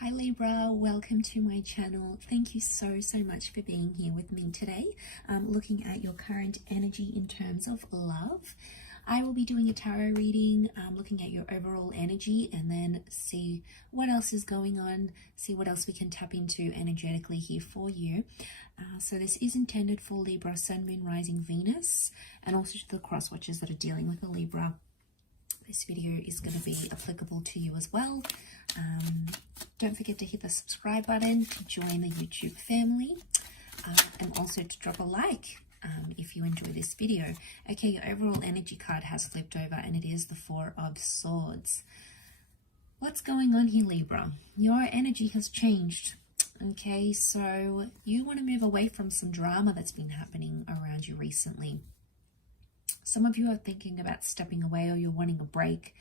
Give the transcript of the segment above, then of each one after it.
Hi Libra, welcome to my channel. Thank you so much for being here with me today. Looking at your current energy in terms of love. I will be doing a tarot reading, looking at your overall energy, and then see what else is going on, see what else we can tap into energetically here for you. So this is intended for Libra, Sun, Moon, Rising, Venus, and also to the cross watchers that are dealing with a Libra. This video is going to be applicable to you as well. Don't forget to hit the subscribe button to join the YouTube family, and also to drop a like if you enjoy this video. Okay, your overall energy card has flipped over and it is the Four of Swords. What's going on here, Libra? Your energy has changed. Okay, so you want to move away from some drama that's been happening around you recently. Some of you are thinking about stepping away, or you're wanting a break.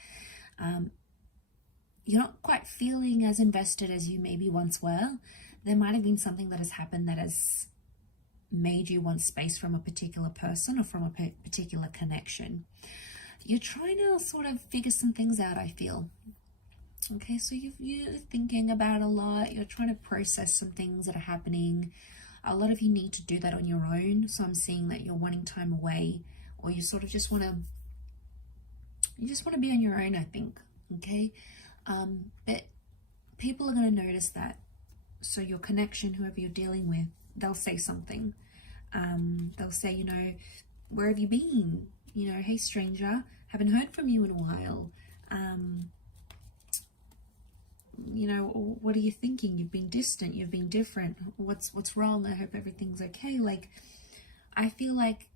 You're not quite feeling as invested as you maybe once were. There might have been something that has happened that has made you want space from a particular person or from a particular connection. You're trying to sort of figure some things out, I feel. Okay, so you're thinking about a lot. You're trying to process some things that are happening. A lot of you need to do that on your own. So I'm seeing that you're wanting time away, or you sort of just want to be on your own, I think. Okay, but people are going to notice that. So your connection, whoever you're dealing with, they'll say something. They'll say, you know, where have you been? You know, hey stranger, haven't heard from you in a while. You know, what are you thinking? You've been distant, you've been different. What's wrong? I hope everything's okay. Like, I feel like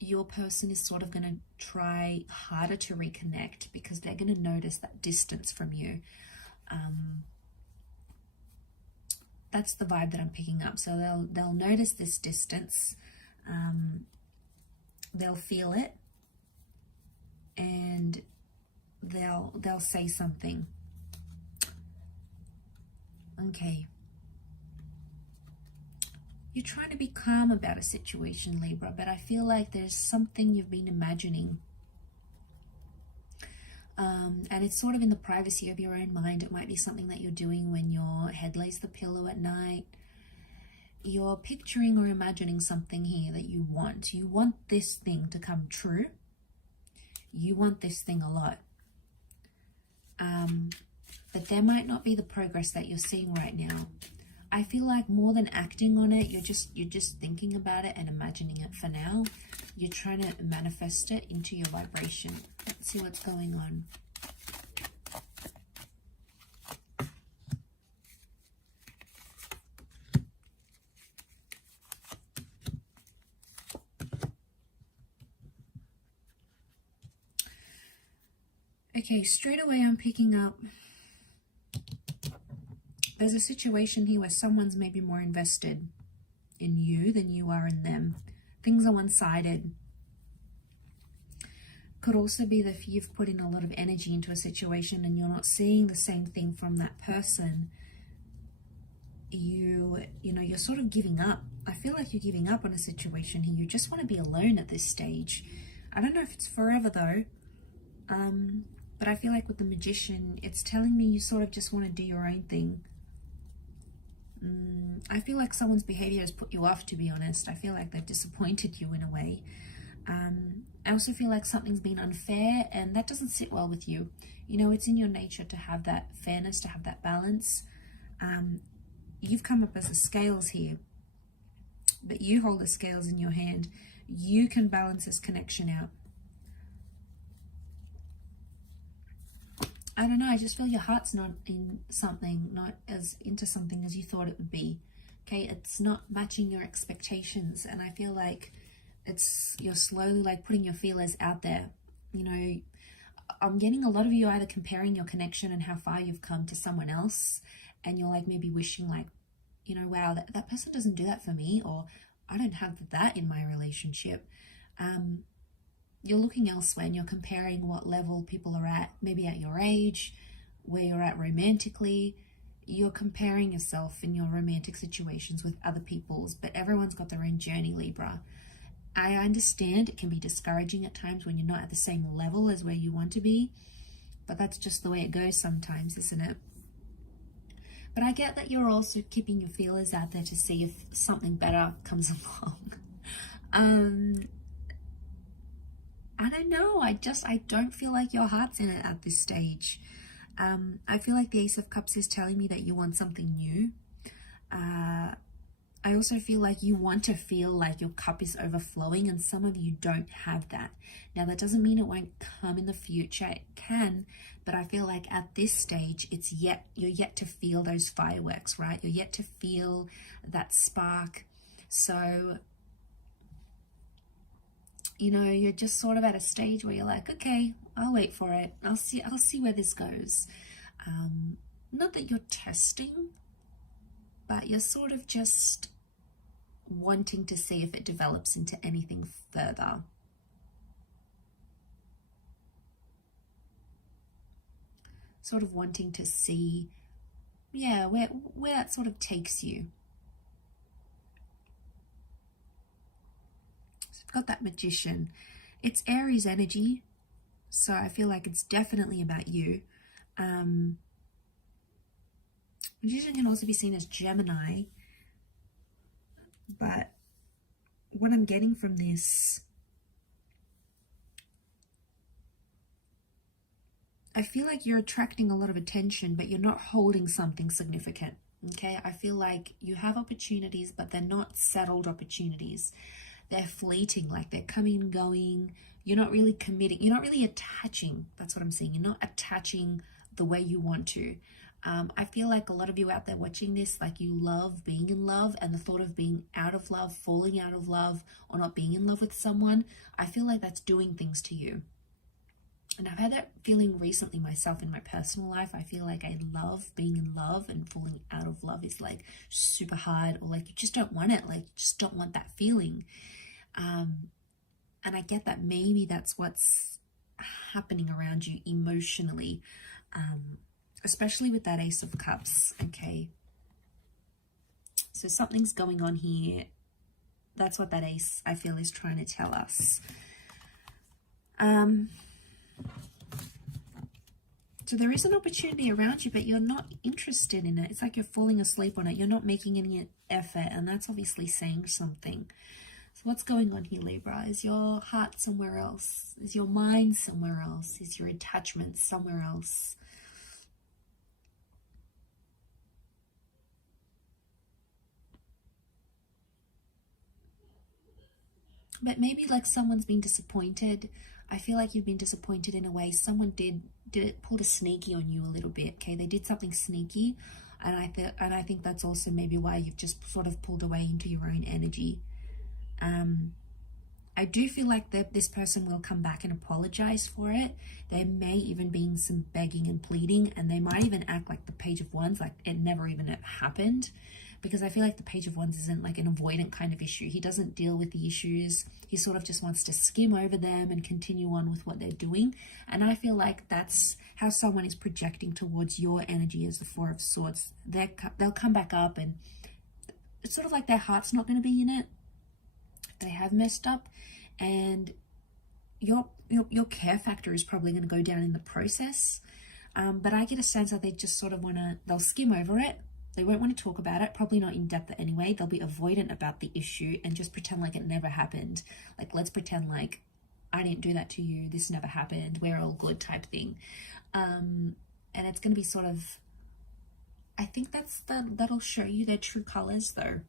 your person is sort of going to try harder to reconnect because they're going to notice that distance from you. That's the vibe that I'm picking up. So they'll notice this distance. They'll feel it, and they'll say something. Okay. You're trying to be calm about a situation, Libra, but I feel like there's something you've been imagining. And it's sort of in the privacy of your own mind. It might be something that you're doing when your head lays the pillow at night. You're picturing or imagining something here that you want. You want this thing to come true. You want this thing a lot. But there might not be the progress that you're seeing right now. I feel like more than acting on it, you're just thinking about it and imagining it for now. You're trying to manifest it into your vibration. Let's see what's going on. Okay, straight away I'm picking up, there's a situation here where someone's maybe more invested in you than you are in them. Things are one-sided. Could also be that you've put in a lot of energy into a situation and you're not seeing the same thing from that person. You know, you're sort of giving up. I feel like you're giving up on a situation here. You just want to be alone at this stage. I don't know if it's forever though. But I feel like with the Magician, it's telling me you sort of just want to do your own thing. I feel like someone's behavior has put you off, to be honest. I feel like they've disappointed you in a way. I also feel like something's been unfair, and that doesn't sit well with you. You know, it's in your nature to have that fairness, to have that balance. You've come up as the scales here, but you hold the scales in your hand. You can balance this connection out. I don't know, I just feel your heart's not in something, not as into something as you thought it would be. Okay, it's not matching your expectations, and I feel like you're slowly like putting your feelers out there. You know, I'm getting a lot of you either comparing your connection and how far you've come to someone else, and you're like maybe wishing like, you know, wow, that person doesn't do that for me, or I don't have that in my relationship. You're looking elsewhere and you're comparing what level people are at, maybe at your age, where you're at romantically. You're comparing yourself in your romantic situations with other people's, but everyone's got their own journey, Libra. I understand it can be discouraging at times when you're not at the same level as where you want to be, but that's just the way it goes sometimes, isn't it? But I get that you're also keeping your feelers out there to see if something better comes along. I don't know. I don't feel like your heart's in it at this stage. I feel like the Ace of Cups is telling me that you want something new. I also feel like you want to feel like your cup is overflowing, and some of you don't have that. Now, that doesn't mean it won't come in the future. It can, but I feel like at this stage, you're yet to feel those fireworks, right? You're yet to feel that spark. So, you know, you're just sort of at a stage where you're like, okay, I'll wait for it. I'll see where this goes. Not that you're testing, but you're sort of just wanting to see if it develops into anything further. Sort of wanting to see, yeah, where that sort of takes you. So I've got that Magician. It's Aries energy, so I feel like it's definitely about you. Magician can also be seen as Gemini, but what I'm getting from this, I feel like you're attracting a lot of attention, but you're not holding something significant, okay? I feel like you have opportunities, but they're not settled opportunities. They're fleeting, like they're coming and going. You're not really committing. You're not really attaching. That's what I'm saying. You're not attaching the way you want to. I feel like a lot of you out there watching this, like you love being in love, and the thought of being out of love, falling out of love, or not being in love with someone, I feel like that's doing things to you. And I've had that feeling recently myself in my personal life. I feel like I love being in love, and falling out of love is like super hard, or like you just don't want it, like you just don't want that feeling. And I get that maybe that's what's happening around you emotionally. Especially with that Ace of Cups, okay? So something's going on here. That's what that Ace, I feel, is trying to tell us. So there is an opportunity around you, but you're not interested in it. It's like you're falling asleep on it. You're not making any effort, and that's obviously saying something. So what's going on here, Libra? Is your heart somewhere else? Is your mind somewhere else? Is your attachment somewhere else? But maybe like someone's been disappointed. I feel like you've been disappointed in a way. Someone pulled a sneaky on you a little bit, okay? They did something sneaky, and I think that's also maybe why you've just sort of pulled away into your own energy. I do feel like that this person will come back and apologize for it. There may even be some begging and pleading, and they might even act like the Page of Wands, like it never even happened. Because I feel like the Page of Wands isn't like an avoidant kind of issue. He doesn't deal with the issues. He sort of just wants to skim over them and continue on with what they're doing. And I feel like that's how someone is projecting towards your energy as the Four of Swords. They'll come back up, and it's sort of like their heart's not going to be in it. They have messed up, and your care factor is probably going to go down in the process. But I get a sense that they just sort of they'll skim over it. They won't want to talk about it, probably not in depth anyway. They'll be avoidant about the issue and just pretend like it never happened. Like, let's pretend like I didn't do that to you. This never happened. We're all good type thing. And it's going to be sort of, I think that'll show you their true colors though.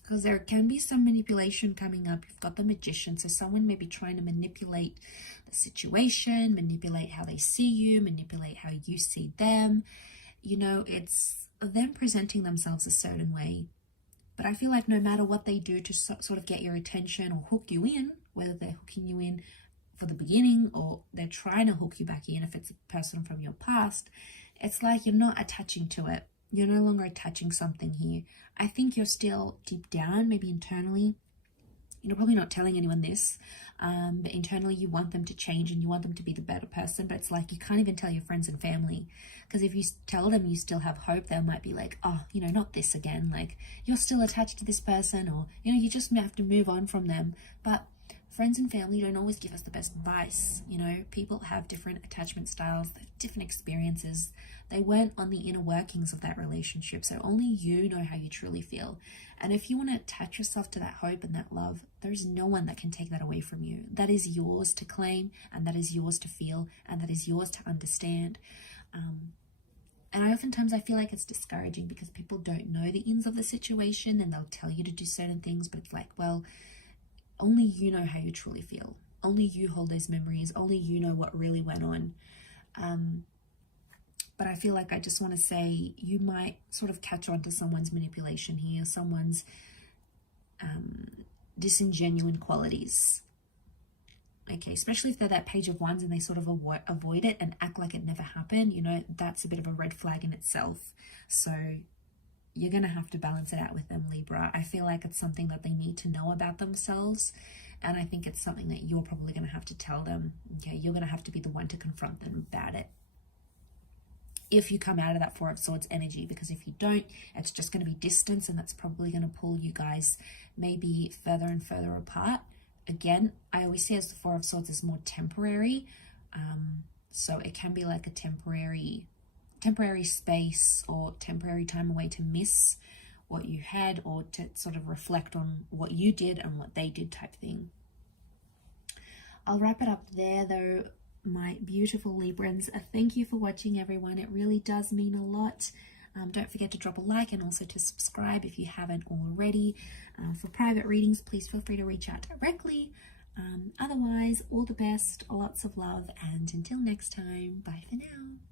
Because there can be some manipulation coming up. You've got the Magician, so someone may be trying to manipulate the situation, manipulate how they see you, manipulate how you see them. You know, it's them presenting themselves a certain way. But I feel like no matter what they do to sort of get your attention or hook you in, whether they're hooking you in for the beginning or they're trying to hook you back in, if it's a person from your past, it's like you're not attaching to it. You're no longer attaching something here. I think you're still deep down, maybe internally, you're probably not telling anyone this, but internally you want them to change and you want them to be the better person. But it's like you can't even tell your friends and family, because if you tell them you still have hope, they might be like, oh, you know, not this again. Like, you're still attached to this person, or, you know, you just have to move on from them. But friends and family don't always give us the best advice. You know, people have different attachment styles, different experiences. They weren't on the inner workings of that relationship, so only you know how you truly feel. And if you want to attach yourself to that hope and that love, there's no one that can take that away from you. That is yours to claim, and that is yours to feel, and that is yours to understand. And I feel like it's discouraging because people don't know the ins of the situation, and they'll tell you to do certain things, but it's like, well, only you know how you truly feel. Only you hold those memories. Only you know what really went on. But I feel like I just want to say you might sort of catch on to someone's manipulation here, someone's disingenuine qualities. Okay, especially if they're that page of wands and they sort of avoid it and act like it never happened, you know, that's a bit of a red flag in itself. So you're going to have to balance it out with them, Libra. I feel like it's something that they need to know about themselves. And I think it's something that you're probably going to have to tell them. Okay, you're going to have to be the one to confront them about it, if you come out of that Four of Swords energy, because if you don't, it's just going to be distance, and that's probably going to pull you guys maybe further and further apart. Again, I always see as the Four of Swords is more temporary, so it can be like a temporary space or temporary time away to miss what you had, or to sort of reflect on what you did and what they did type thing. I'll wrap it up there though, my beautiful Librans. Thank you for watching, everyone. It really does mean a lot. Don't forget to drop a like and also to subscribe if you haven't already. For private readings, please feel free to reach out directly. Otherwise, all the best, lots of love, and until next time, bye for now.